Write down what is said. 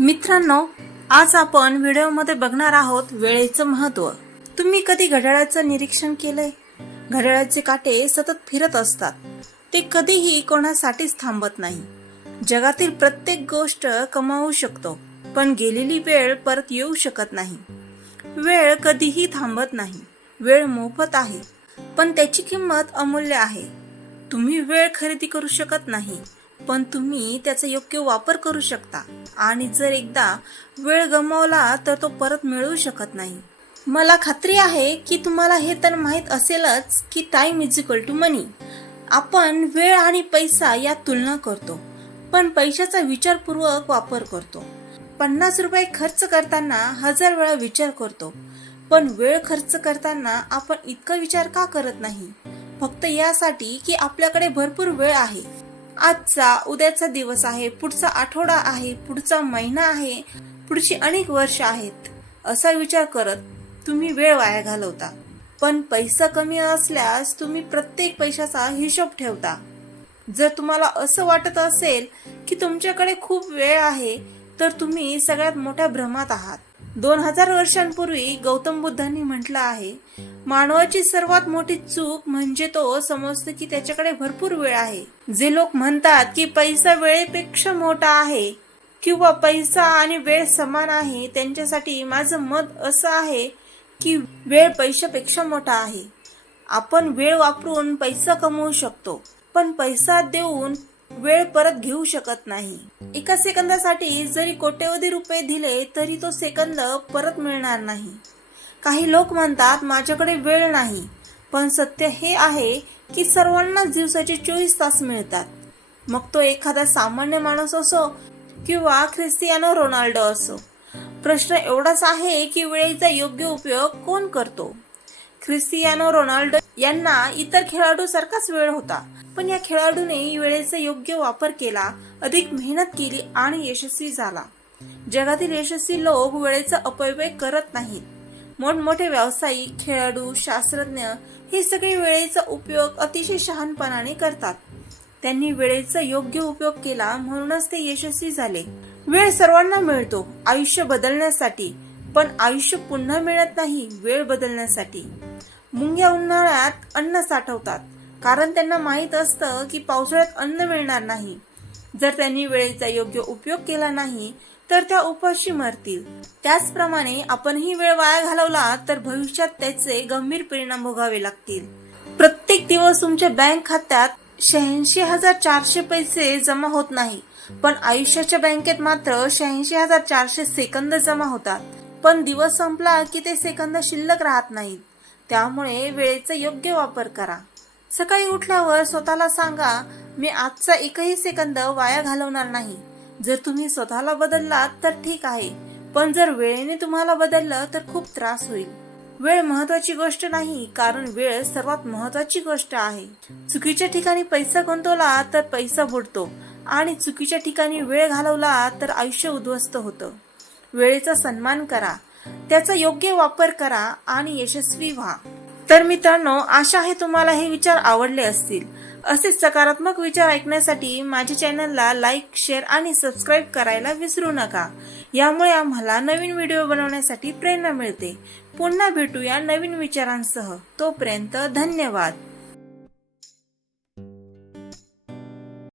मित्रांनो आज आपण व्हिडिओमध्ये बघणार आहोत वेळेचं महत्त्व तुम्ही कधी घड्याळाचं निरीक्षण केलंय? घड्याळाचे काटे सतत फिरत असतात. ते कधीही कोणासाठीच थांबत नाही. जगातील प्रत्येक गोष्ट कमावू शकतो पण गेलेली वेळ परत येऊ शकत नाही. वेळ कधीही थांबत नाही. वेळ मोफत आहे पण त्याची किंमत अमूल्य आहे. तुम्ही वेळ खरेदी करू शकत नाही. पण तुम्ही त्याचा योग्य वापर करू शकता. आणि जर एकदा वेळ गमावला तर तो परत मिळवू शकत नाही. मला खात्री आहे की तुम्हाला हे तर माहीत असेलच की time is equal to money आपण वेळ आणि पैसा या तुलना करतो पण पैशाचा विचारपूर्वक वापर करतो. पन्नास रुपये खर्च करताना हजार वेळा विचार करतो पण वेळ खर्च करताना आपण इतका विचार का करत नाही? फक्त यासाठी की आपल्याकडे भरपूर वेळ आहे. आजचा उद्याचा दिवस आहे. पुढचा आठवडा आहे. पुढचा महिना आहे. पुढची अनेक वर्ष आहेत. असा विचार करत तुम्ही वेळ वाया घालवता. पण पैसा कमी असल्यास तुम्ही प्रत्येक पैशाचा हिशोब ठेवता. जर तुम्हाला असं वाटत असेल की तुमच्याकडे खूप वेळ आहे तर तुम्ही सगळ्यात मोठ्या भ्रमात आहात. दोन हजार वर्षांपूर्वी गौतम बुद्धांनी म्हटलं आहे मानवाची सर्वात मोठी चूक म्हणजे तो समजतो की त्याच्याकडे भरपूर वेळ आहे. जे लोक म्हणतात की पैसा वेळेपेक्षा मोठा आहे किंवा पैसा आणि वेळ समान आहे त्यांच्यासाठी माझं मत असं आहे की वेळ पैशापेक्षा मोठा आहे. आपण वेळ वापरून पैसा कमवू शकतो पण पैसा देऊन वेळ परत घेऊ शकत नाही. एका सेकंदासाठी जरी कोट्यवधी रुपये दिले तरी तो सेकंद परत मिळणार नाही. काही लोक म्हणतात माझ्याकडे वेळ नाही. पण सत्य हे आहे की सर्वांनाच दिवसाचे चोवीस तास मिळतात. मग तो एखादा सामान्य माणूस असो किंवा ख्रिस्तियानो रोनाल्डो असो. प्रश्न एवढाच आहे की वेळेचा योग्य उपयोग कोण करतो? क्रिस्टियानो रोनाल्डो यांना इतर खेळाडू सारखाच वेळ होता. पण या खेळाडूने वेळेचा योग्य वापर केला अधिक मेहनत केली आणि यशस्वी झाला. जगातील यशस्वी लोक वेळेचा अपव्यय करत नाहीत. मोठमोठे व्यावसायिक खेळाडू शास्त्रज्ञ हे सगळे वेळेचा उपयोग अतिशय शहाणपणाने करतात. त्यांनी वेळेचा योग्य उपयोग केला म्हणूनच ते यशस्वी झाले. वेळ सर्वांना मिळतो आयुष्य बदलण्यासाठी. पण आयुष्य पुन्हा मिळत नाही वेळ बदलण्यासाठी. मुंग्या उन्हाळ्यात अन्न साठवतात. कारण त्यांना माहीत असतं की पावसाळ्यात अन्न मिळणार नाही. जर त्यांनी वेळेचा योग्य उपयोग केला नाही तर त्या उपाशी मरतील. त्याचप्रमाणे आपणही वेळ वाया घालवला तर भविष्यात त्याचे गंभीर परिणाम भोगावे लागतील. प्रत्येक दिवस तुमच्या बँक खात्यात शहाऐंशी हजार चारशे पैसे जमा होत नाही पण आयुष्याच्या बँकेत मात्र शहाऐंशी हजार चारशे सेकंद जमा होतात. पण दिवस संपला की ते सेकंद शिल्लक राहत नाहीत. त्यामुळे वेळेचा योग्य वापर करा. सकाळी उठल्यावर स्वतःला सांगा मी आजचा एकही सेकंद वाया घालवणार नाही. जर तुम्ही स्वतःला बदललात तर ठीक आहे पण जर वेळेने तुम्हाला बदललं तर खूप त्रास होईल. वेळ महत्वाची गोष्ट नाही कारण वेळ सर्वात महत्वाची गोष्ट आहे. चुकीच्या ठिकाणी पैसा गुंतवला तर पैसा बुडतो आणि चुकीच्या ठिकाणी वेळ घालवला तर आयुष्य उद्ध्वस्त होतं. वेळेचा सन्मान करा. त्याचा योग्य वापर करा आणि यशस्वी व्हा. तर मित्रांनो आशा आहे तुम्हाला हे विचार आवडले असतील. असेच सकारात्मक विचार ऐकण्यासाठी माझ्या चॅनलला लाईक शेअर आणि सबस्क्राईब करायला विसरू नका. यामुळे आम्हाला नवीन व्हिडिओ बनवण्यासाठी प्रेरणा मिळते. पुन्हा भेटूया नवीन विचारांसह. तोपर्यंत धन्यवाद.